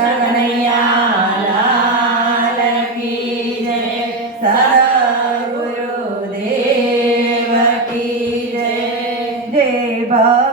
लटी जय सरगुरु जय देवा की